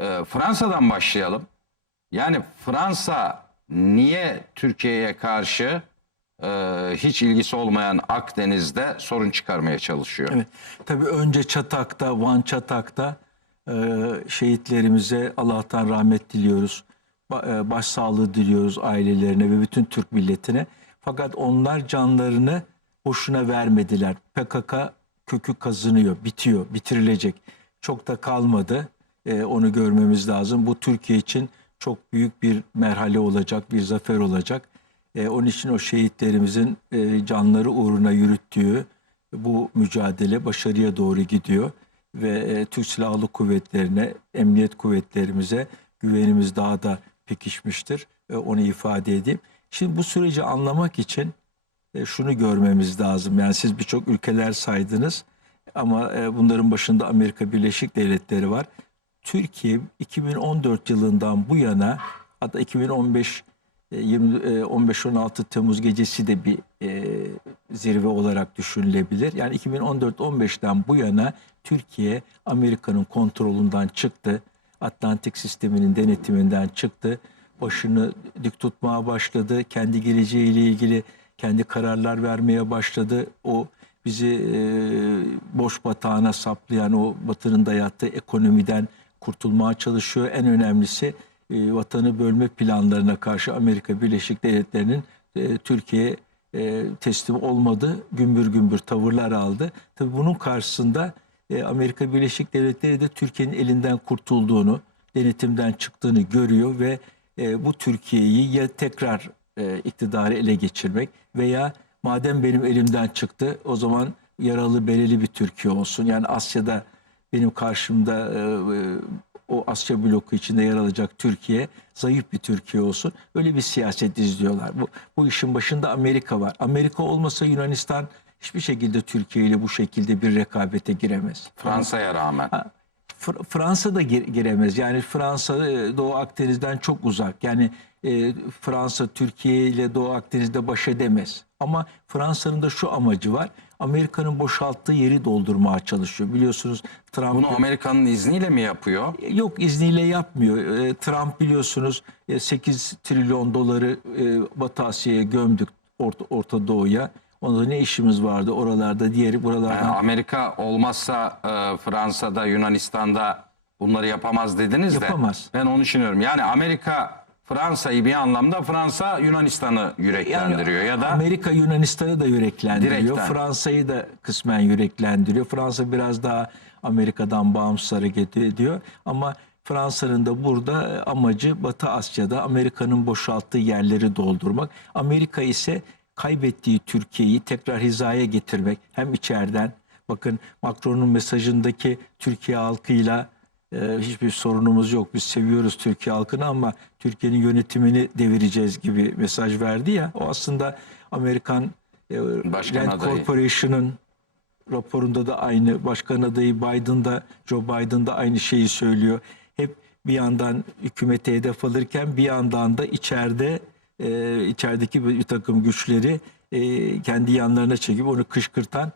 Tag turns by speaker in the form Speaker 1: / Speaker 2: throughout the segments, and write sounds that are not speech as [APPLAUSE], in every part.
Speaker 1: Ee, Fransa'dan başlayalım. Yani Fransa niye Türkiye'ye karşı e, hiç ilgisi olmayan Akdeniz'de sorun çıkarmaya çalışıyor?
Speaker 2: Evet. Tabii önce Çatak'ta, Van Çatak'ta e, şehitlerimize Allah'tan rahmet diliyoruz. E, başsağlığı diliyoruz ailelerine ve bütün Türk milletine. Fakat onlar canlarını boşuna vermediler. PKK kökü kazınıyor, bitiyor, bitirilecek. Çok da kalmadı. E, onu görmemiz lazım. Bu Türkiye için çok büyük bir merhale olacak, bir zafer olacak. E, onun için o şehitlerimizin e, canları uğruna yürüttüğü bu mücadele başarıya doğru gidiyor ve e, Türk Silahlı Kuvvetlerine, emniyet kuvvetlerimize güvenimiz daha da pekişmiştir. E, onu ifade edeyim. Şimdi bu süreci anlamak için e, şunu görmemiz lazım. Yani siz birçok ülkeler saydınız ama bunların başında Amerika Birleşik Devletleri var. Türkiye 2014 yılından bu yana hatta 2015 e, 20 e, 15-16 Temmuz gecesi de bir e, zirve olarak düşünülebilir. Yani 2014-15'ten bu yana Türkiye Amerika'nın kontrolünden çıktı. Atlantik sisteminin denetiminden çıktı. Başını dik tutmaya başladı. Kendi geleceğiyle ilgili kendi kararlar vermeye başladı. O bizi e, boş batağına saplayan o batının dayattığı ekonomiden kurtulmaya çalışıyor. En önemlisi e, vatanı bölme planlarına karşı Amerika Birleşik Devletleri'nin e, Türkiye'ye e, teslim olmadı. Gümbür gümbür tavırlar aldı. Tabii bunun karşısında e, Amerika Birleşik Devletleri de Türkiye'nin elinden kurtulduğunu, denetimden çıktığını görüyor ve e, bu Türkiye'yi ya tekrar e, iktidarı ele geçirmek veya madem benim elimden çıktı o zaman yaralı beleli bir Türkiye olsun. Yani Asya'da benim karşımda e, e, o Asya bloku içinde yer alacak Türkiye zayıf bir Türkiye olsun. Öyle bir siyaset izliyorlar. Bu, bu işin başında Amerika var. Amerika olmasa Yunanistan hiçbir şekilde Türkiye ile bu şekilde bir rekabete giremez.
Speaker 1: Fransa'ya rağmen.
Speaker 2: Ha, Fr- Fransa da gir- giremez. Yani Fransa e, Doğu Akdeniz'den çok uzak. Yani e, Fransa Türkiye ile Doğu Akdeniz'de baş edemez. Ama Fransa'nın da şu amacı var. Amerika'nın boşalttığı yeri doldurmaya çalışıyor. Biliyorsunuz Trump
Speaker 1: Bunu Amerika'nın izniyle mi yapıyor?
Speaker 2: yok izniyle yapmıyor. E, Trump biliyorsunuz e, 8 trilyon doları e, Batı Asya'ya gömdük Orta, Orta Doğu'ya. Onda ne işimiz vardı oralarda diğeri buralardan
Speaker 1: Yani Amerika olmazsa e, Fransa'da, Yunanistan'da bunları yapamaz dediniz de.
Speaker 2: Yapamaz.
Speaker 1: Ben onu düşünüyorum. Yani Amerika Fransa'yı bir anlamda Fransa Yunanistan'ı yüreklendiriyor ya da
Speaker 2: Amerika Yunanistan'ı da yüreklendiriyor. Fransa'yı da kısmen yüreklendiriyor. Fransa biraz daha Amerika'dan bağımsız hareket ediyor. Ama Fransa'nın da burada amacı Batı Asya'da Amerika'nın boşalttığı yerleri doldurmak. Amerika ise kaybettiği Türkiye'yi tekrar hizaya getirmek. Hem içeriden bakın Macron'un mesajındaki Türkiye halkıyla ee, hiçbir sorunumuz yok. Biz seviyoruz Türkiye halkını ama Türkiye'nin yönetimini devireceğiz gibi mesaj verdi ya. O aslında Amerikan e,
Speaker 1: Başkan
Speaker 2: Rand
Speaker 1: adayı.
Speaker 2: Corporation'ın raporunda da aynı. Başkan adayı Biden da Joe Biden da aynı şeyi söylüyor. Hep bir yandan hükümete hedef alırken bir yandan da içeride e, içerideki bir takım güçleri e, kendi yanlarına çekip onu kışkırtan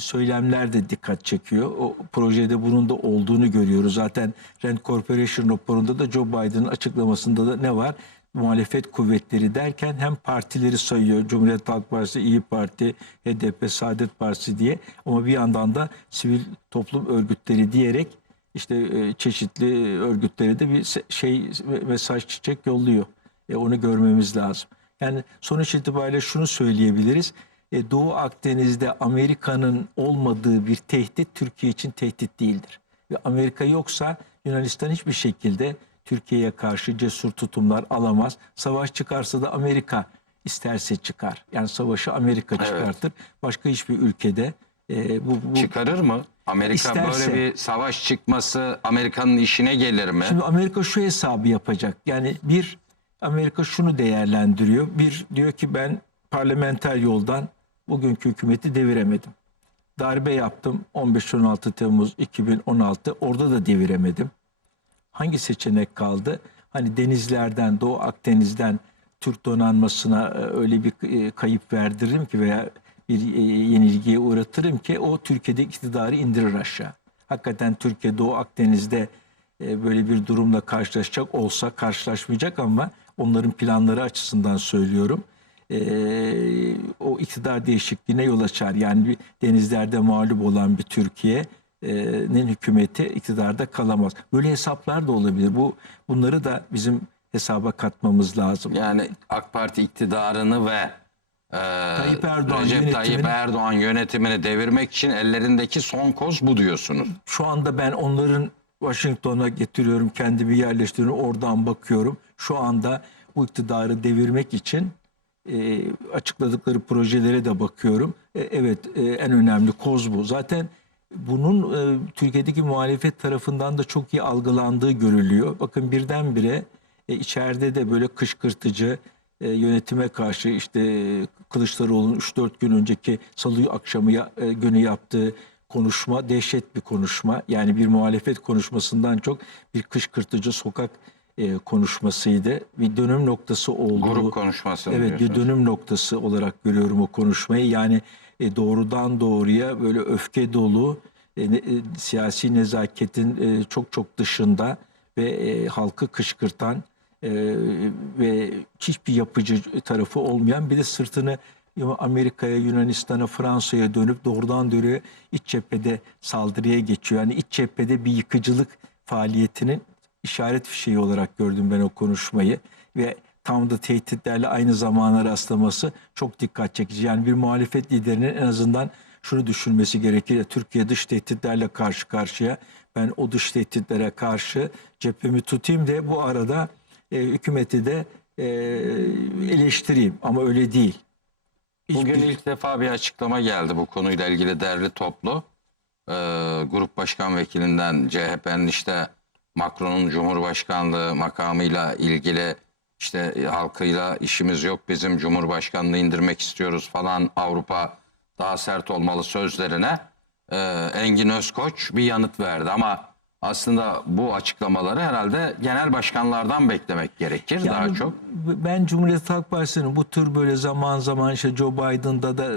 Speaker 2: söylemler de dikkat çekiyor. O projede bunun da olduğunu görüyoruz. Zaten Rand Corporation raporunda da Joe Biden'ın açıklamasında da ne var? Muhalefet kuvvetleri derken hem partileri sayıyor. Cumhuriyet Halk Partisi, İyi Parti, HDP, Saadet Partisi diye. Ama bir yandan da sivil toplum örgütleri diyerek işte e, çeşitli örgütlere de bir şey mesaj çiçek yolluyor. E, onu görmemiz lazım. Yani sonuç itibariyle şunu söyleyebiliriz. E, Doğu Akdeniz'de Amerika'nın olmadığı bir tehdit Türkiye için tehdit değildir. Ve Amerika yoksa Yunanistan hiçbir şekilde Türkiye'ye karşı cesur tutumlar alamaz. Savaş çıkarsa da Amerika isterse çıkar. Yani savaşı Amerika
Speaker 1: Evet.
Speaker 2: çıkartır. Başka hiçbir ülkede e, bu, bu
Speaker 1: çıkarır mı? Amerika
Speaker 2: İsterse.
Speaker 1: böyle bir savaş çıkması Amerika'nın işine gelir mi?
Speaker 2: Şimdi Amerika şu hesabı yapacak. Yani bir Amerika şunu değerlendiriyor. Bir diyor ki ben parlamenter yoldan bugünkü hükümeti deviremedim. Darbe yaptım 15-16 Temmuz 2016 orada da deviremedim. Hangi seçenek kaldı? Hani denizlerden Doğu Akdeniz'den Türk donanmasına e, öyle bir e, kayıp verdiririm ki veya bir e, yenilgiye uğratırım ki o Türkiye'de iktidarı indirir aşağı. Hakikaten Türkiye Doğu Akdeniz'de böyle bir durumla karşılaşacak olsa karşılaşmayacak ama onların planları açısından söylüyorum. E, o iktidar değişikliğine yol açar. Yani denizlerde mağlup olan bir Türkiye'nin hükümeti iktidarda kalamaz. Böyle hesaplar da olabilir. Bu bunları da bizim hesaba katmamız lazım.
Speaker 1: Yani AK Parti iktidarını ve e,
Speaker 2: Tayyip Erdoğan
Speaker 1: Recep Tayyip Erdoğan yönetimini devirmek için ellerindeki son koz bu diyorsunuz.
Speaker 2: Şu anda ben onların Washington'a getiriyorum, kendimi yerleştiriyorum, oradan bakıyorum. Şu anda bu iktidarı devirmek için e, açıkladıkları projelere de bakıyorum. E, evet e, en önemli koz bu. Zaten bunun e, Türkiye'deki muhalefet tarafından da çok iyi algılandığı görülüyor. Bakın birdenbire e, içeride de böyle kışkırtıcı e, yönetime karşı işte e, Kılıçdaroğlu'nun 3-4 gün önceki salı akşamı ya- e, günü yaptığı konuşma dehşet bir konuşma. Yani bir muhalefet konuşmasından çok bir kışkırtıcı sokak e, konuşmasıydı. Bir dönüm noktası olduğu.
Speaker 1: Grup konuşması
Speaker 2: Evet bir dönüm noktası olarak görüyorum o konuşmayı. Yani e, doğrudan doğruya böyle öfke dolu e, e, siyasi nezaketin e, çok çok dışında ve e, halkı kışkırtan e, ve hiçbir yapıcı tarafı olmayan bir de sırtını Amerika'ya, Yunanistan'a, Fransa'ya dönüp doğrudan doğruya iç cephede saldırıya geçiyor. Yani iç cephede bir yıkıcılık faaliyetinin işaret fişeği olarak gördüm ben o konuşmayı ve tam da tehditlerle aynı zamana rastlaması çok dikkat çekici. Yani bir muhalefet liderinin en azından şunu düşünmesi gerekir. Türkiye dış tehditlerle karşı karşıya. Ben o dış tehditlere karşı cephemi tutayım da bu arada e, hükümeti de e, eleştireyim. Ama öyle değil.
Speaker 1: Bugün
Speaker 2: Hiçbir-
Speaker 1: ilk defa bir açıklama geldi bu konuyla ilgili derli toplu. Ee, Grup Başkan Vekilinden CHP'nin işte Macron'un Cumhurbaşkanlığı makamıyla ilgili işte halkıyla işimiz yok bizim Cumhurbaşkanlığı indirmek istiyoruz falan Avrupa daha sert olmalı sözlerine e, Engin Özkoç bir yanıt verdi ama aslında bu açıklamaları herhalde genel başkanlardan beklemek gerekir daha
Speaker 2: Yani
Speaker 1: çok.
Speaker 2: Ben Cumhuriyet Halk Partisi'nin bu tür böyle zaman zaman işte Joe Biden'da da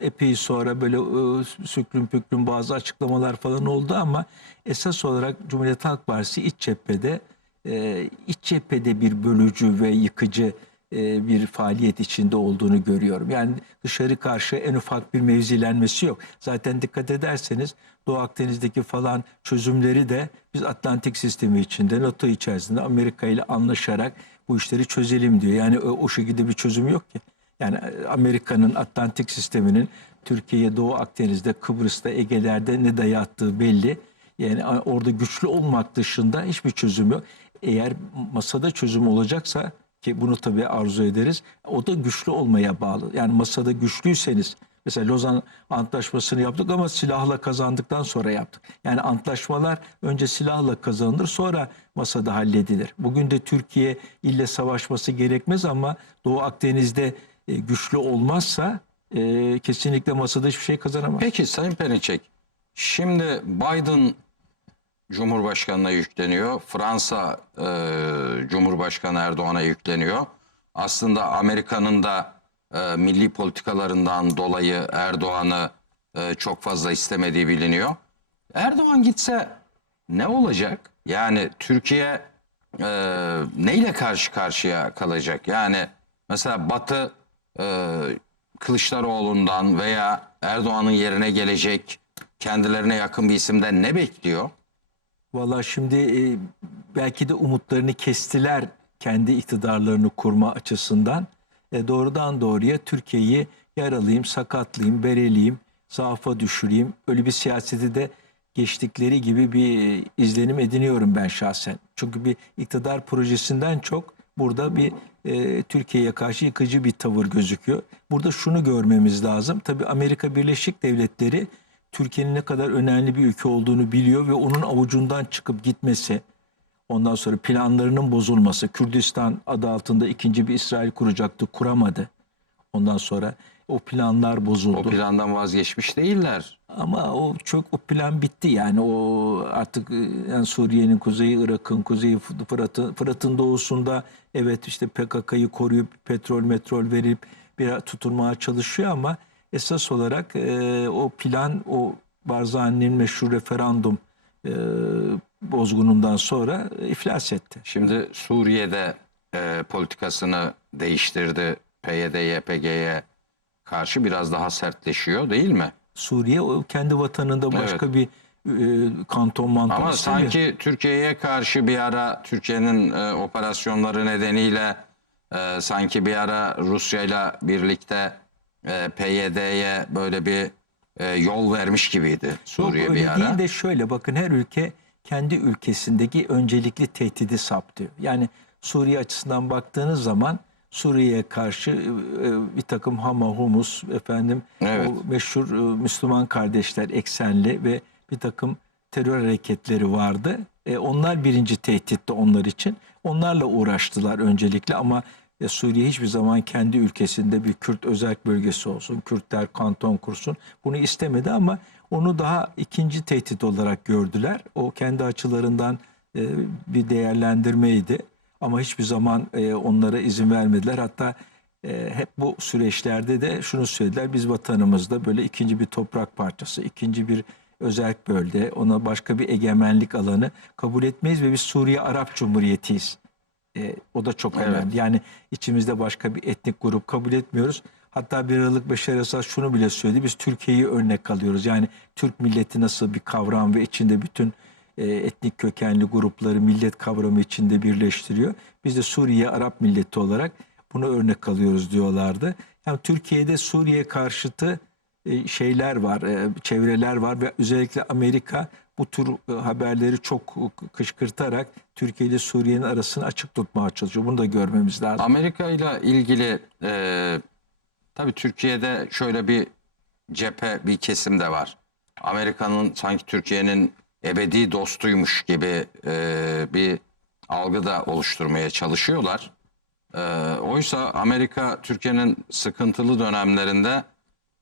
Speaker 2: epey sonra böyle e, süklüm püklüm bazı açıklamalar falan oldu ama esas olarak Cumhuriyet Halk Partisi iç cephede e, iç cephede bir bölücü ve yıkıcı e, bir faaliyet içinde olduğunu görüyorum. Yani dışarı karşı en ufak bir mevzilenmesi yok. Zaten dikkat ederseniz Doğu Akdeniz'deki falan çözümleri de biz Atlantik sistemi içinde, NATO içerisinde Amerika ile anlaşarak bu işleri çözelim diyor. Yani o, o şekilde bir çözüm yok ki. Yani e, Amerika'nın Atlantik sisteminin Türkiye'ye Doğu Akdeniz'de, Kıbrıs'ta, Ege'lerde ne dayattığı belli. Yani orada güçlü olmak dışında hiçbir çözüm yok. Eğer masada çözüm olacaksa ki bunu tabii arzu ederiz. O da güçlü olmaya bağlı. Yani masada güçlüyseniz mesela Lozan Antlaşması'nı yaptık ama silahla kazandıktan sonra yaptık. Yani antlaşmalar önce silahla kazanılır sonra masada halledilir. Bugün de Türkiye ille savaşması gerekmez ama Doğu Akdeniz'de güçlü olmazsa e, kesinlikle masada hiçbir şey kazanamaz.
Speaker 1: Peki Sayın Perinçek, şimdi Biden Cumhurbaşkanı'na yükleniyor. Fransa e, Cumhurbaşkanı Erdoğan'a yükleniyor. Aslında Amerika'nın da e, milli politikalarından dolayı Erdoğan'ı e, çok fazla istemediği biliniyor. Erdoğan gitse ne olacak? Yani Türkiye e, neyle karşı karşıya kalacak? Yani mesela Batı e, Kılıçdaroğlu'ndan veya Erdoğan'ın yerine gelecek kendilerine yakın bir isimden ne bekliyor?
Speaker 2: Valla şimdi e, belki de umutlarını kestiler kendi iktidarlarını kurma açısından. E, doğrudan doğruya Türkiye'yi yaralayayım, sakatlayayım, bereleyeyim, zaafa düşüreyim. Öyle bir siyaseti de geçtikleri gibi bir e, izlenim ediniyorum ben şahsen. Çünkü bir iktidar projesinden çok burada bir e, Türkiye'ye karşı yıkıcı bir tavır gözüküyor. Burada şunu görmemiz lazım. Tabii Amerika Birleşik Devletleri Türkiye'nin ne kadar önemli bir ülke olduğunu biliyor ve onun avucundan çıkıp gitmesi, ondan sonra planlarının bozulması, Kürdistan adı altında ikinci bir İsrail kuracaktı, kuramadı. Ondan sonra o planlar
Speaker 1: O
Speaker 2: bozuldu.
Speaker 1: plandan vazgeçmiş değiller.
Speaker 2: Ama o çok o plan bitti yani o artık e, yani Suriye'nin kuzeyi, Irak'ın kuzeyi, Fırat'ın Fırat'ın doğusunda evet işte PKK'yı koruyup petrol metrol verip bir tutunmaya çalışıyor ama esas olarak e, o plan o Barzani'nin meşhur referandum e, bozgunundan sonra e, iflas etti.
Speaker 1: Şimdi Suriye'de e, politikasını değiştirdi. PYD, YPG'ye karşı biraz daha sertleşiyor değil mi?
Speaker 2: Suriye kendi vatanında başka bir e, kantonman
Speaker 1: Ama
Speaker 2: istemiyor.
Speaker 1: sanki Türkiye'ye karşı bir ara Türkiye'nin e, operasyonları nedeniyle e, sanki bir ara Rusya ile birlikte e, PYD'ye böyle bir e, yol vermiş gibiydi Suriye
Speaker 2: Yok
Speaker 1: bir ara.
Speaker 2: değil de şöyle bakın her ülke kendi ülkesindeki öncelikli tehdidi saptıyor. Yani Suriye açısından baktığınız zaman Suriye'ye karşı e, bir takım Hama, Humus, efendim
Speaker 1: Evet.
Speaker 2: o meşhur e, Müslüman kardeşler eksenli ve bir takım terör hareketleri vardı. E, onlar birinci tehditti onlar için. Onlarla uğraştılar öncelikle ama e, Suriye hiçbir zaman kendi ülkesinde bir Kürt özel bölgesi olsun, Kürtler kanton kursun. Bunu istemedi ama onu daha ikinci tehdit olarak gördüler. O kendi açılarından e, bir değerlendirmeydi. Ama hiçbir zaman e, onlara izin vermediler. Hatta e, hep bu süreçlerde de şunu söylediler. Biz vatanımızda böyle ikinci bir toprak parçası, ikinci bir özel bölge, ona başka bir egemenlik alanı kabul etmeyiz ve biz Suriye Arap Cumhuriyetiyiz. E, o da çok
Speaker 1: Evet.
Speaker 2: önemli. Yani içimizde başka bir etnik grup kabul etmiyoruz. Hatta bir Aralık Beşer Esas şunu bile söyledi. Biz Türkiye'yi örnek alıyoruz. Yani Türk milleti nasıl bir kavram ve içinde bütün etnik kökenli grupları millet kavramı içinde birleştiriyor. Biz de Suriye Arap milleti olarak bunu örnek alıyoruz diyorlardı. Yani Türkiye'de Suriye karşıtı e, şeyler var, e, çevreler var ve özellikle Amerika bu tür e, haberleri çok kışkırtarak Türkiye ile Suriye'nin arasını açık tutmaya çalışıyor. Bunu da görmemiz lazım.
Speaker 1: Amerika ile ilgili e, tabii Türkiye'de şöyle bir cephe bir kesim de var. Amerika'nın sanki Türkiye'nin ebedi dostuymuş gibi e, bir algı da oluşturmaya çalışıyorlar. E, oysa Amerika Türkiye'nin sıkıntılı dönemlerinde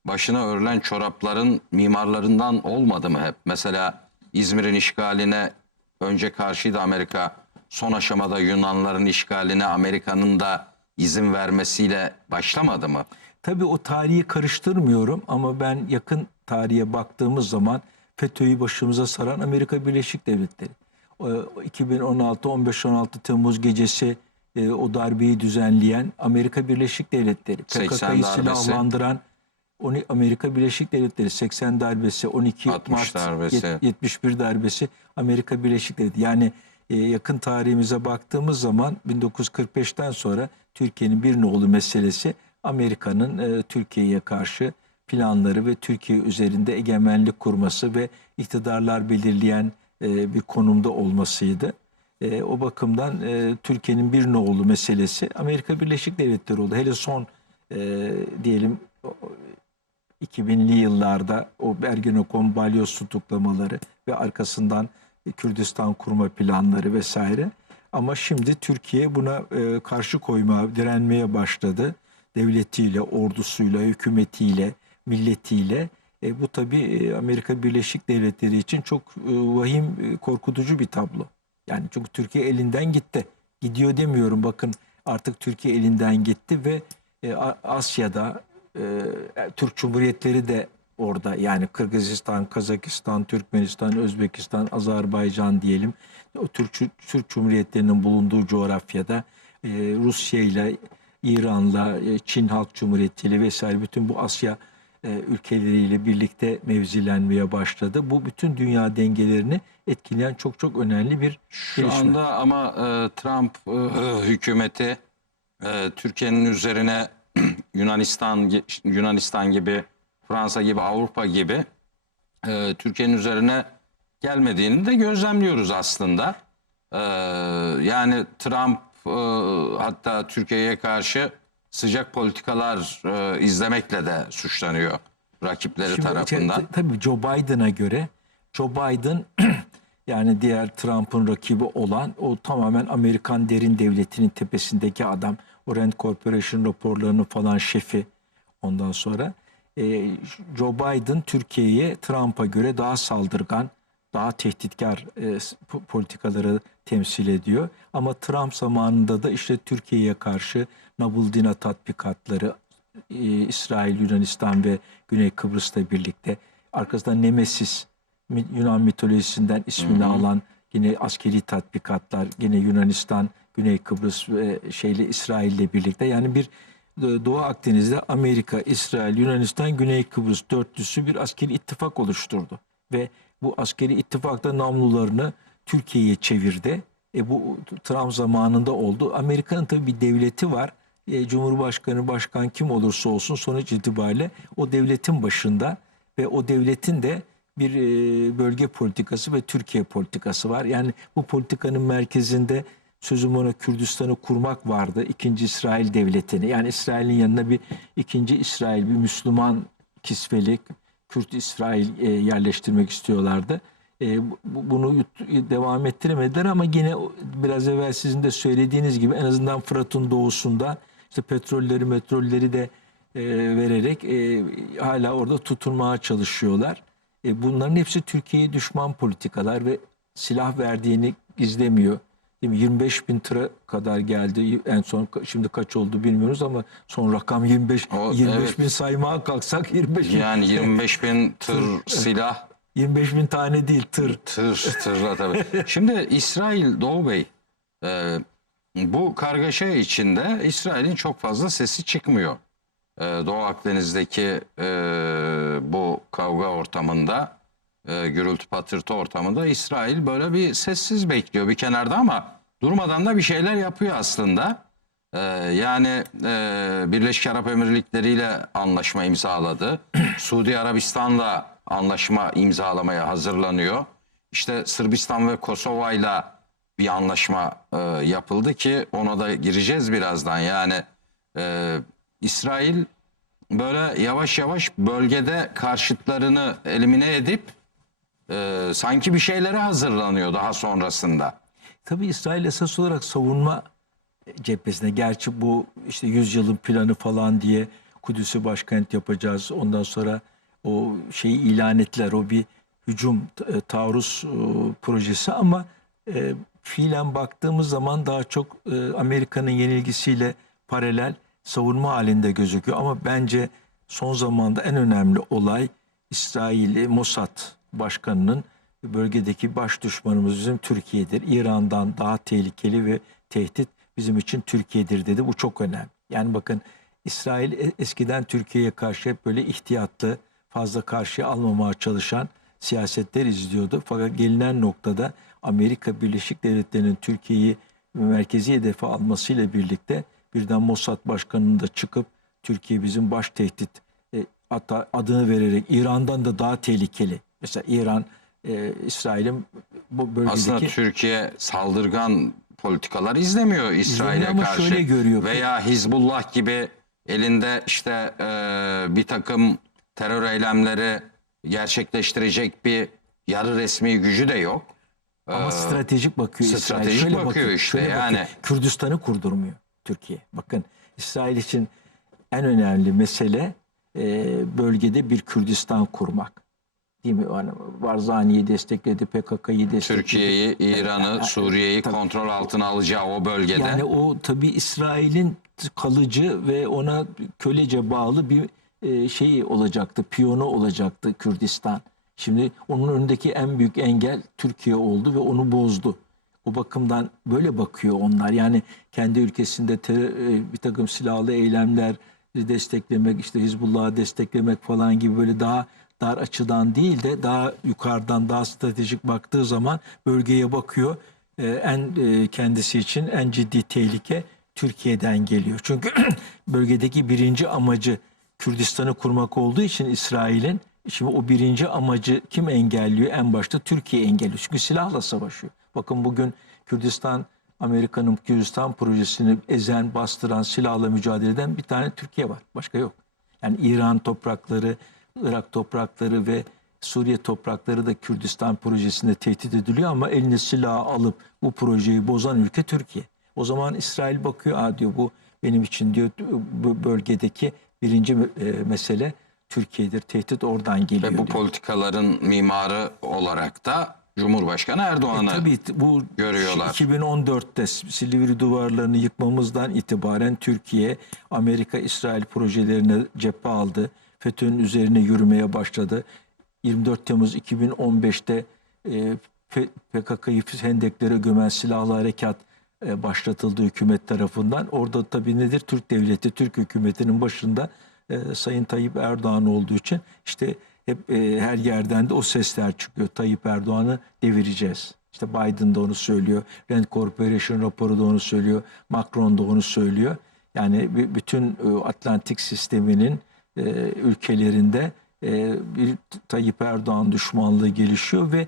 Speaker 1: başına örülen çorapların mimarlarından olmadı mı hep? Mesela İzmir'in işgaline önce karşıydı Amerika. Son aşamada Yunanların işgaline Amerika'nın da izin vermesiyle başlamadı mı?
Speaker 2: Tabii o tarihi karıştırmıyorum ama ben yakın tarihe baktığımız zaman FETÖ'yü başımıza saran Amerika Birleşik Devletleri. O 2016 15-16 Temmuz gecesi e, o darbeyi düzenleyen Amerika Birleşik Devletleri.
Speaker 1: 80
Speaker 2: PKK'yı silahlandıran onu Amerika Birleşik Devletleri 80 darbesi, 12
Speaker 1: 60
Speaker 2: Mart
Speaker 1: darbesi.
Speaker 2: yet- 71 darbesi Amerika Birleşik Devletleri. Yani e, yakın tarihimize baktığımız zaman 1945'ten sonra Türkiye'nin bir nolu meselesi Amerika'nın e, Türkiye'ye karşı planları ve Türkiye üzerinde egemenlik kurması ve iktidarlar belirleyen e, bir konumda olmasıydı. E, o bakımdan e, Türkiye'nin bir nolu meselesi Amerika Birleşik Devletleri oldu. Hele son e, diyelim o- 2000'li yıllarda o Ergenekon balyoz tutuklamaları ve arkasından Kürdistan kurma planları vesaire. Ama şimdi Türkiye buna e, karşı koyma, direnmeye başladı. Devletiyle, ordusuyla, hükümetiyle, milletiyle. E, bu tabii e, Amerika Birleşik Devletleri için çok e, vahim, e, korkutucu bir tablo. Yani çünkü Türkiye elinden gitti. Gidiyor demiyorum bakın artık Türkiye elinden gitti ve Asya'da Türk Cumhuriyetleri de orada yani Kırgızistan, Kazakistan, Türkmenistan, Özbekistan, Azerbaycan diyelim. O Türk, Türk Cumhuriyetlerinin bulunduğu coğrafyada Rusya ile İran'la, Çin Halk Cumhuriyeti ile vesaire bütün bu Asya ülkeleriyle birlikte mevzilenmeye başladı. Bu bütün dünya dengelerini etkileyen çok çok önemli bir
Speaker 1: Şu
Speaker 2: gelişme.
Speaker 1: anda ama e, Trump e, hükümeti e, Türkiye'nin üzerine [CLEARS THROAT] Yunanistan Yunanistan gibi, Fransa gibi, Avrupa gibi e, Türkiye'nin üzerine gelmediğini de gözlemliyoruz aslında. E, yani Trump e, hatta Türkiye'ye karşı sıcak politikalar e, izlemekle de suçlanıyor rakipleri
Speaker 2: Şimdi
Speaker 1: tarafından.
Speaker 2: işte tabii Joe Biden'a göre Joe Biden [CLEARS THROAT] yani diğer Trump'ın rakibi olan o tamamen Amerikan derin devletinin tepesindeki adam. O Rand Corporation raporlarının falan şefi ondan sonra. e, Joe Biden Türkiye'ye Trump'a göre daha saldırgan, daha tehditkar e, politikaları temsil ediyor. Ama Trump zamanında da işte Türkiye'ye karşı Nabuldina tatbikatları, e, İsrail, Yunanistan ve Güney Kıbrıs'la birlikte arkasından Nemesis Yunan mitolojisinden ismini alan yine askeri tatbikatlar, yine Yunanistan, Güney Kıbrıs ve şeyle İsrail'le birlikte yani bir e, Doğu Akdeniz'de Amerika, İsrail, Yunanistan, Güney Kıbrıs dörtlüsü bir askeri ittifak oluşturdu. Ve bu askeri ittifakta namlularını Türkiye'ye çevirdi. E bu Trump zamanında oldu. Amerika'nın tabii bir devleti var. E, Cumhurbaşkanı, başkan kim olursa olsun sonuç itibariyle o devletin başında ve o devletin de bir e, bölge politikası ve Türkiye politikası var. Yani bu politikanın merkezinde sözüm ona Kürdistan'ı kurmak vardı. İkinci İsrail devletini. Yani İsrail'in yanına bir ikinci İsrail, bir Müslüman kisveli Kürt İsrail e, yerleştirmek istiyorlardı. E, bu- bunu yut- devam ettiremediler ama yine biraz evvel sizin de söylediğiniz gibi en azından Fırat'ın doğusunda işte petrolleri metrolleri de e, vererek e, hala orada tutunmaya çalışıyorlar. E, bunların hepsi Türkiye'ye düşman politikalar ve silah verdiğini gizlemiyor. Değil mi? 25 bin tıra kadar geldi. En son şimdi kaç oldu bilmiyoruz ama son rakam 25
Speaker 1: O,
Speaker 2: 25
Speaker 1: evet.
Speaker 2: bin saymaya kalksak 25 bin,
Speaker 1: Yani 25 [LAUGHS] bin tır silah
Speaker 2: 25 bin tane değil tır.
Speaker 1: Tır, [LAUGHS] tırla tabii. Şimdi İsrail Doğu Bey, e, bu kargaşa içinde İsrail'in çok fazla sesi çıkmıyor. E, Doğu Akdeniz'deki e, bu kavga ortamında, e, gürültü patırtı ortamında İsrail böyle bir sessiz bekliyor bir kenarda ama durmadan da bir şeyler yapıyor aslında. E, yani e, Birleşik Arap Emirlikleri ile anlaşma imzaladı. [CLEARS THROAT] Suudi Arabistan'la anlaşma imzalamaya hazırlanıyor. İşte Sırbistan ve Kosova ile bir anlaşma yapıldı ki ona da gireceğiz birazdan. Yani İsrail böyle yavaş yavaş bölgede karşıtlarını elimine edip e, sanki bir şeylere hazırlanıyor daha sonrasında.
Speaker 2: Tabii İsrail esas olarak savunma cephesine. Gerçi bu işte 100 yılın planı falan diye Kudüs'ü başkent yapacağız. Ondan sonra o şeyi ilan ettiler. O bir hücum, e, taarruz e, projesi ama e, fiilen baktığımız zaman daha çok e, Amerika'nın yenilgisiyle paralel savunma halinde gözüküyor. Ama bence son zamanda en önemli olay İsrail Mossad başkanının bölgedeki baş düşmanımız bizim Türkiye'dir. İran'dan daha tehlikeli ve tehdit bizim için Türkiye'dir dedi. Bu çok önemli. Yani bakın İsrail e- eskiden Türkiye'ye karşı hep böyle ihtiyatlı, fazla karşıya almamaya çalışan siyasetler izliyordu. Fakat gelinen noktada Amerika Birleşik Devletleri'nin Türkiye'yi merkezi hedefe almasıyla birlikte birden Mossad Başkanı'nın da çıkıp Türkiye bizim baş tehdit e, hatta adını vererek İran'dan da daha tehlikeli. Mesela İran e, İsrail'in bu bölgedeki
Speaker 1: Aslında Türkiye saldırgan politikalar izlemiyor İsrail'e karşı.
Speaker 2: şöyle görüyor.
Speaker 1: Veya Hizbullah gibi elinde işte e, bir takım terör eylemleri gerçekleştirecek bir yarı resmi gücü de yok.
Speaker 2: Ama stratejik bakıyor İsrail.
Speaker 1: stratejik
Speaker 2: Şöyle
Speaker 1: bakıyor işte, yani.
Speaker 2: Kürdistan'ı kurdurmuyor Türkiye. Bakın İsrail için en önemli mesele e, bölgede bir Kürdistan kurmak. Değil mi? Yani Barzani'yi destekledi, PKK'yı destekledi.
Speaker 1: Türkiye'yi, İran'ı, Suriye'yi kontrol altına alacağı o bölgede.
Speaker 2: Yani o tabii İsrail'in kalıcı ve ona kölece bağlı bir e, şey olacaktı, piyonu olacaktı Kürdistan. Şimdi onun önündeki en büyük engel Türkiye oldu ve onu bozdu. O bakımdan böyle bakıyor onlar. Yani kendi ülkesinde ter- e, bir takım silahlı eylemler desteklemek, işte Hizbullah'ı desteklemek falan gibi böyle daha dar açıdan değil de daha yukarıdan daha stratejik baktığı zaman bölgeye bakıyor. Ee, en e, kendisi için en ciddi tehlike Türkiye'den geliyor. Çünkü [CLEARS THROAT] bölgedeki birinci amacı Kürdistan'ı kurmak olduğu için İsrail'in şimdi o birinci amacı kim engelliyor? En başta Türkiye engelliyor. Çünkü silahla savaşıyor. Bakın bugün Kürdistan Amerika'nın Kürdistan projesini ezen, bastıran, silahla mücadele eden bir tane Türkiye var. Başka yok. Yani İran toprakları, Irak toprakları ve Suriye toprakları da Kürdistan projesinde tehdit ediliyor ama eline silahı alıp bu projeyi bozan ülke Türkiye. O zaman İsrail bakıyor, Aa diyor bu benim için diyor bu bölgedeki birinci e, mesele Türkiye'dir. Tehdit oradan geliyor.
Speaker 1: Ve bu
Speaker 2: diyor.
Speaker 1: politikaların mimarı olarak da Cumhurbaşkanı Erdoğan'ı
Speaker 2: E, Tabii bu
Speaker 1: görüyorlar.
Speaker 2: 2014'te Silivri duvarlarını yıkmamızdan itibaren Türkiye Amerika İsrail projelerine cephe aldı. FETÖ'nün üzerine yürümeye başladı. 24 Temmuz 2015'te e, PKK'yı hendeklere gömen silahlı harekat e, başlatıldı hükümet tarafından. Orada tabii nedir? Türk devleti, Türk hükümetinin başında e, Sayın Tayyip Erdoğan olduğu için işte hep e, her yerden de o sesler çıkıyor. Tayyip Erdoğan'ı devireceğiz. İşte Biden da onu söylüyor. Rand Corporation raporu da onu söylüyor. Macron da onu söylüyor. Yani bütün e, Atlantik sisteminin e, ülkelerinde e, bir Tayyip Erdoğan düşmanlığı gelişiyor ve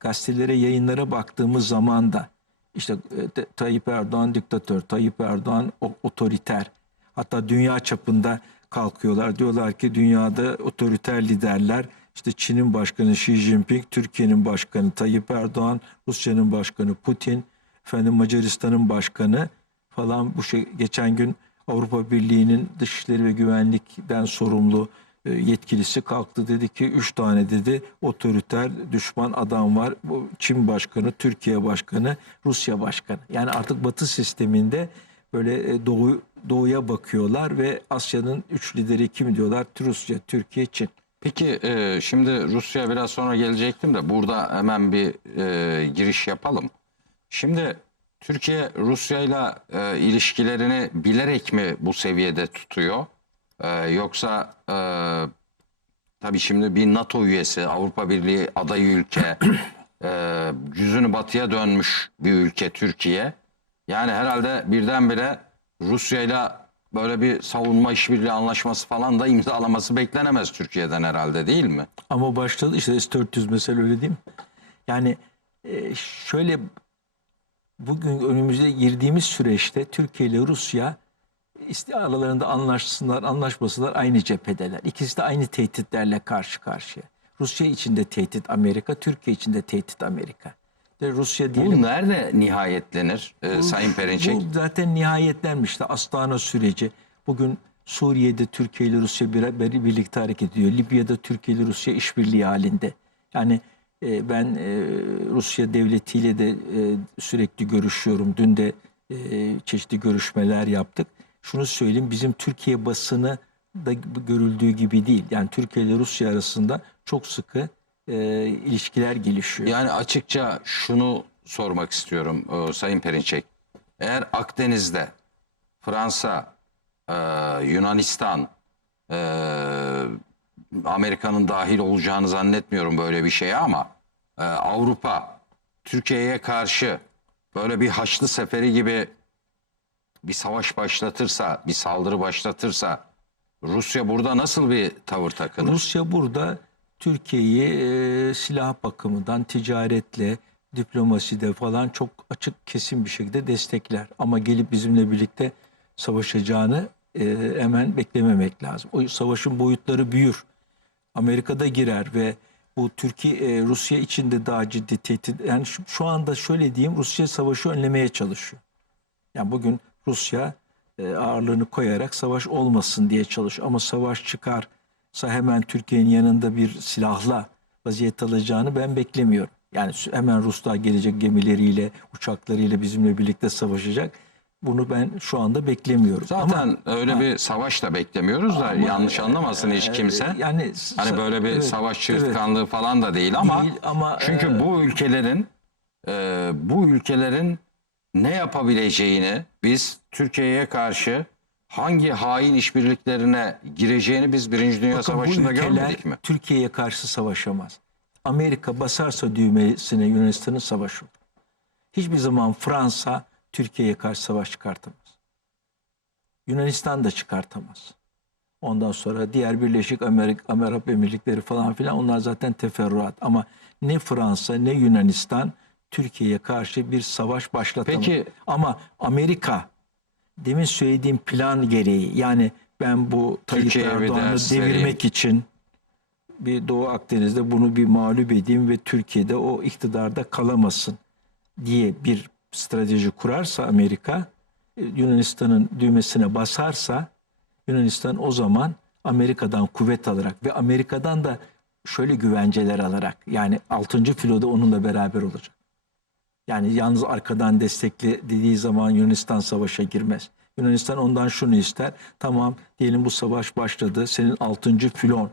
Speaker 2: gazetelere, yayınlara baktığımız zaman da işte e, Tayyip Erdoğan diktatör, Tayyip Erdoğan o- otoriter. Hatta dünya çapında kalkıyorlar. Diyorlar ki dünyada otoriter liderler işte Çin'in başkanı Xi Jinping, Türkiye'nin başkanı Tayyip Erdoğan, Rusya'nın başkanı Putin, efendim Macaristan'ın başkanı falan bu şey geçen gün Avrupa Birliği'nin dışişleri ve güvenlikten sorumlu e, yetkilisi kalktı dedi ki üç tane dedi otoriter düşman adam var. Bu Çin başkanı, Türkiye başkanı, Rusya başkanı. Yani artık Batı sisteminde böyle e, doğu doğuya bakıyorlar ve Asya'nın üç lideri kim diyorlar? Rusya, Türkiye, Çin.
Speaker 1: Peki e, şimdi Rusya biraz sonra gelecektim de burada hemen bir giriş yapalım. Şimdi Türkiye Rusya ile e, ilişkilerini bilerek mi bu seviyede tutuyor? E, yoksa e, tabii şimdi bir NATO üyesi, Avrupa Birliği adayı ülke, [CLEARS THROAT] e, yüzünü batıya dönmüş bir ülke Türkiye. Yani herhalde birdenbire Rusya ile böyle bir savunma işbirliği anlaşması falan da imzalaması beklenemez Türkiye'den herhalde değil mi?
Speaker 2: Ama başladı işte S-400 mesela öyle değil mi? Yani e, şöyle bugün önümüzde girdiğimiz süreçte Türkiye ile Rusya aralarında anlaşsınlar anlaşmasınlar aynı cephedeler. İkisi de aynı tehditlerle karşı karşıya. Rusya içinde tehdit Amerika, Türkiye içinde tehdit Amerika. De Rusya diyelim.
Speaker 1: Bu nerede nihayetlenir e, Sayın Perinçek?
Speaker 2: Bu zaten nihayetlenmişti. Astana süreci. Bugün Suriye'de Türkiye ile Rusya bir, bir- birlikte hareket ediyor. Libya'da Türkiye ile Rusya işbirliği halinde. Yani ben e, Rusya devletiyle de e, sürekli görüşüyorum. Dün de e, çeşitli görüşmeler yaptık. Şunu söyleyeyim bizim Türkiye basını da görüldüğü gibi değil. Yani Türkiye ile Rusya arasında çok sıkı e, ilişkiler gelişiyor.
Speaker 1: Yani açıkça şunu sormak istiyorum e, Sayın Perinçek. Eğer Akdeniz'de Fransa, e, Yunanistan, e, Amerika'nın dahil olacağını zannetmiyorum böyle bir şeye ama e, Avrupa Türkiye'ye karşı böyle bir Haçlı Seferi gibi bir savaş başlatırsa, bir saldırı başlatırsa Rusya burada nasıl bir tavır takınır?
Speaker 2: Rusya burada Türkiye'yi e, silah bakımından, ticaretle, diplomaside falan çok açık kesin bir şekilde destekler. Ama gelip bizimle birlikte savaşacağını e, hemen beklememek lazım. O savaşın boyutları büyür. Amerika'da girer ve bu Türkiye e, Rusya için de daha ciddi tehdit. Yani şu, şu anda şöyle diyeyim Rusya savaşı önlemeye çalışıyor. Yani bugün Rusya e, ağırlığını koyarak savaş olmasın diye çalışıyor. Ama savaş çıkarsa hemen Türkiye'nin yanında bir silahla vaziyet alacağını ben beklemiyorum. Yani hemen Ruslar gelecek gemileriyle, uçaklarıyla bizimle birlikte savaşacak. Bunu ben şu anda beklemiyorum.
Speaker 1: Zaten öyle bir savaş da beklemiyoruz da
Speaker 2: Ama,
Speaker 1: yanlış anlamasın hiç
Speaker 2: e,
Speaker 1: kimse.
Speaker 2: yani
Speaker 1: Hani böyle bir
Speaker 2: evet,
Speaker 1: savaş
Speaker 2: evet.
Speaker 1: çırtkanlığı falan da değil ama
Speaker 2: Değil ama,
Speaker 1: çünkü
Speaker 2: e,
Speaker 1: bu ülkelerin e, bu ülkelerin ne yapabileceğini biz Türkiye'ye karşı hangi hain işbirliklerine gireceğini biz Birinci Dünya
Speaker 2: Bakın bu
Speaker 1: Savaşı'nda
Speaker 2: ülkeler
Speaker 1: görmedik mi?
Speaker 2: Türkiye'ye karşı savaşamaz. Amerika basarsa düğmesine Yunanistan'ın savaşı olur. Hiçbir zaman Fransa Türkiye'ye karşı savaş çıkartamaz. Yunanistan da çıkartamaz. Ondan sonra diğer Birleşik Amerik, Arap Emirlikleri falan filan onlar zaten teferruat. Ama ne Fransa ne Yunanistan Türkiye'ye karşı bir savaş başlatamaz.
Speaker 1: Peki-
Speaker 2: Ama Amerika demin söylediğim plan gereği yani ben bu Tayyip Erdoğan'ı devirmek için bir Doğu Akdeniz'de bunu bir mağlup edeyim ve Türkiye'de o iktidarda kalamasın diye bir strateji kurarsa Amerika e, Yunanistan'ın düğmesine basarsa Yunanistan o zaman Amerika'dan kuvvet alarak ve Amerika'dan da şöyle güvenceler alarak yani 6. filoda onunla beraber olacak. Yani yalnız arkadan destekli dediği zaman Yunanistan savaşa girmez. Yunanistan ondan şunu ister. Tamam diyelim bu savaş başladı. Senin 6. filon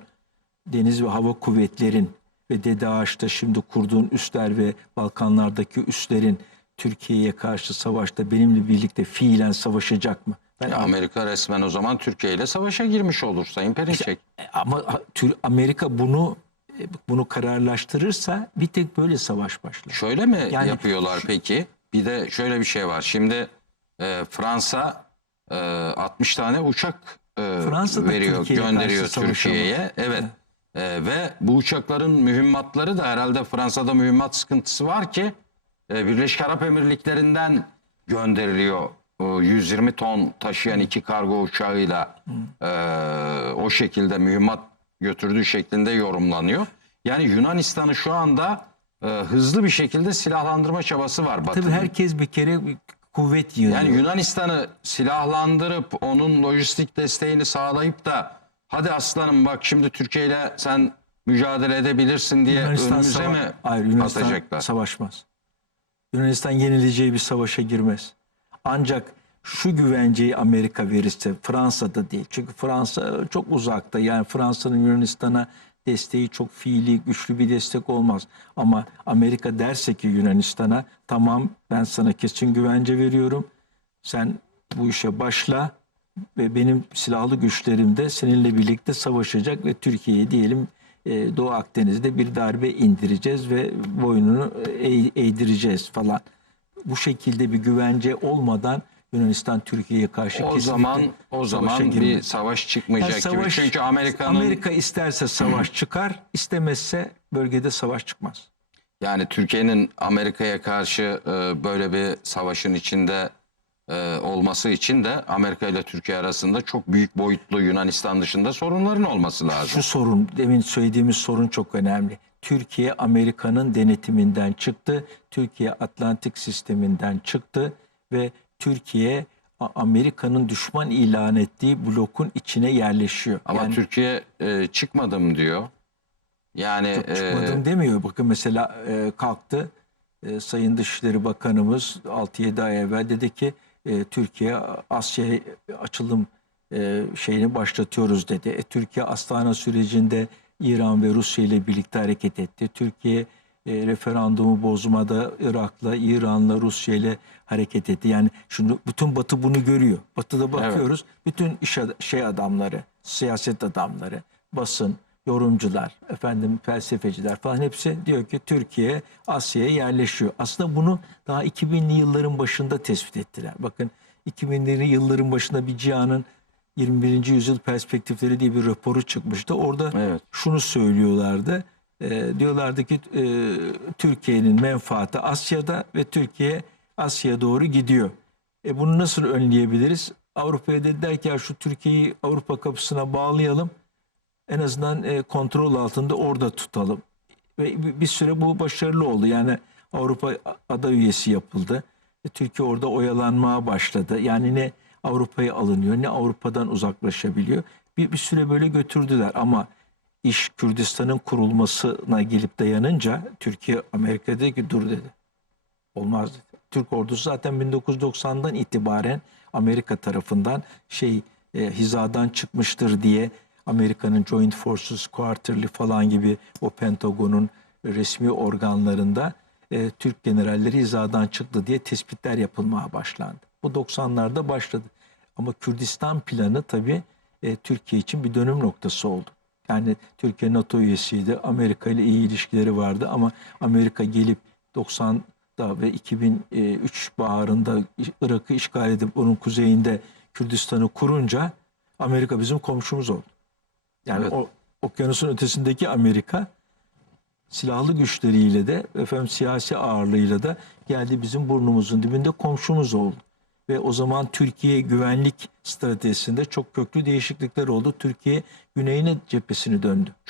Speaker 2: deniz ve hava kuvvetlerin ve Dede Ağaç'ta şimdi kurduğun üsler ve Balkanlardaki üslerin Türkiye'ye karşı savaşta benimle birlikte fiilen savaşacak mı? Ben
Speaker 1: Amerika resmen o zaman Türkiye ile savaşa girmiş olur Sayın Perinçek.
Speaker 2: ama Amerika bunu e, bunu kararlaştırırsa bir tek böyle savaş başlar.
Speaker 1: Şöyle mi
Speaker 2: Yani-
Speaker 1: yapıyorlar peki? Bir de şöyle bir şey var. Şimdi e, Fransa e, 60 tane uçak e,
Speaker 2: Fransa
Speaker 1: veriyor,
Speaker 2: Türkiye'ye
Speaker 1: gönderiyor. Türkiye'ye. Evet. E, ve bu uçakların mühimmatları da herhalde Fransa'da mühimmat sıkıntısı var ki Birleşik Arap Emirlikleri'nden gönderiliyor. O 120 ton taşıyan iki kargo uçağıyla e, o şekilde mühimmat götürdüğü şeklinde yorumlanıyor. Yani Yunanistan'ı şu anda e, hızlı bir şekilde silahlandırma çabası var
Speaker 2: Tabii
Speaker 1: Batı'nın.
Speaker 2: herkes bir kere kuvvet yığıyor.
Speaker 1: Yani Yunanistan'ı silahlandırıp onun lojistik desteğini sağlayıp da hadi aslanım bak şimdi Türkiye ile sen mücadele edebilirsin diye önümüze
Speaker 2: sava-
Speaker 1: mi
Speaker 2: Hayır, Yunanistan
Speaker 1: atacaklar?
Speaker 2: savaşmaz. Yunanistan yenileceği bir savaşa girmez. Ancak şu güvenceyi Amerika verirse Fransa'da değil. Çünkü Fransa çok uzakta. Yani Fransa'nın Yunanistan'a desteği çok fiili, güçlü bir destek olmaz. Ama Amerika derse ki Yunanistan'a tamam ben sana kesin güvence veriyorum. Sen bu işe başla ve benim silahlı güçlerim de seninle birlikte savaşacak ve Türkiye'ye diyelim Doğu Akdeniz'de bir darbe indireceğiz ve boynunu eğ- eğdireceğiz falan. Bu şekilde bir güvence olmadan Yunanistan Türkiye'ye karşı
Speaker 1: O zaman o zaman bir savaş çıkmayacak
Speaker 2: Yani savaş-
Speaker 1: gibi. Çünkü Amerika'nın
Speaker 2: Amerika isterse savaş [CLEARS THROAT] çıkar, istemezse bölgede savaş çıkmaz.
Speaker 1: yani Türkiye'nin Amerika'ya karşı e, böyle bir savaşın içinde e, olması için de Amerika ile Türkiye arasında çok büyük boyutlu Yunanistan dışında sorunların olması lazım.
Speaker 2: Şu sorun, demin söylediğimiz sorun çok önemli. Türkiye Amerika'nın denetiminden çıktı. Türkiye Atlantik sisteminden çıktı ve Türkiye Amerika'nın düşman ilan ettiği blokun içine yerleşiyor.
Speaker 1: Ama
Speaker 2: yani
Speaker 1: Türkiye e, çıkmadım diyor. Yani
Speaker 2: çok
Speaker 1: e,
Speaker 2: çıkmadım demiyor. Bakın mesela e, kalktı e, Sayın Dışişleri Bakanımız 6-7 ay evvel dedi ki e, Türkiye Asya'ya açılım e, şeyini başlatıyoruz dedi. E, Türkiye Astana sürecinde İran ve Rusya ile birlikte hareket etti. Türkiye e, referandumu bozmada Irak'la, İran'la, Rusya ile hareket etti. Yani şimdi bütün Batı bunu görüyor. Batı'da bakıyoruz. Bütün iş ad- şey adamları, siyaset adamları, basın, yorumcular, efendim felsefeciler falan hepsi diyor ki Türkiye Asya'ya yerleşiyor. Aslında bunu daha 2000'li yılların başında tespit ettiler. Bakın 2000'li yılların başında bir cihanın 21. yüzyıl perspektifleri diye bir raporu çıkmıştı. Orada
Speaker 1: Evet.
Speaker 2: şunu söylüyorlardı. E, diyorlardı ki e, Türkiye'nin menfaati Asya'da ve Türkiye Asya'ya doğru gidiyor. E, bunu nasıl önleyebiliriz? Avrupa'ya dediler ki ya şu Türkiye'yi Avrupa kapısına bağlayalım. En azından e, kontrol altında orada tutalım. Ve bir- süre bu başarılı oldu. Yani Avrupa ada üyesi yapıldı. E, Türkiye orada oyalanmaya başladı. Yani ne Avrupa'ya alınıyor ne Avrupa'dan uzaklaşabiliyor. Bir, bir süre böyle götürdüler ama iş Kürdistan'ın kurulmasına gelip dayanınca Türkiye Amerika dedi ki dur dedi. Olmaz dedi. Türk ordusu zaten 1990'dan itibaren Amerika tarafından şey e, hizadan çıkmıştır diye Amerika'nın Joint Forces Quarterly falan gibi o Pentagon'un resmi organlarında e, Türk generalleri hizadan çıktı diye tespitler yapılmaya başlandı. Bu 90'larda başladı. Ama Kürdistan planı tabii e, Türkiye için bir dönüm noktası oldu. Yani Türkiye NATO üyesiydi. Amerika ile iyi ilişkileri vardı ama Amerika gelip 90'da ve 2003 baharında Irak'ı işgal edip onun kuzeyinde Kürdistan'ı kurunca Amerika bizim komşumuz oldu. Yani
Speaker 1: Evet.
Speaker 2: o okyanusun ötesindeki Amerika silahlı güçleriyle de efendim siyasi ağırlığıyla da geldi bizim burnumuzun dibinde komşumuz oldu. Ve o zaman Türkiye güvenlik stratejisinde çok köklü değişiklikler oldu. Türkiye güneyine cephesini döndü.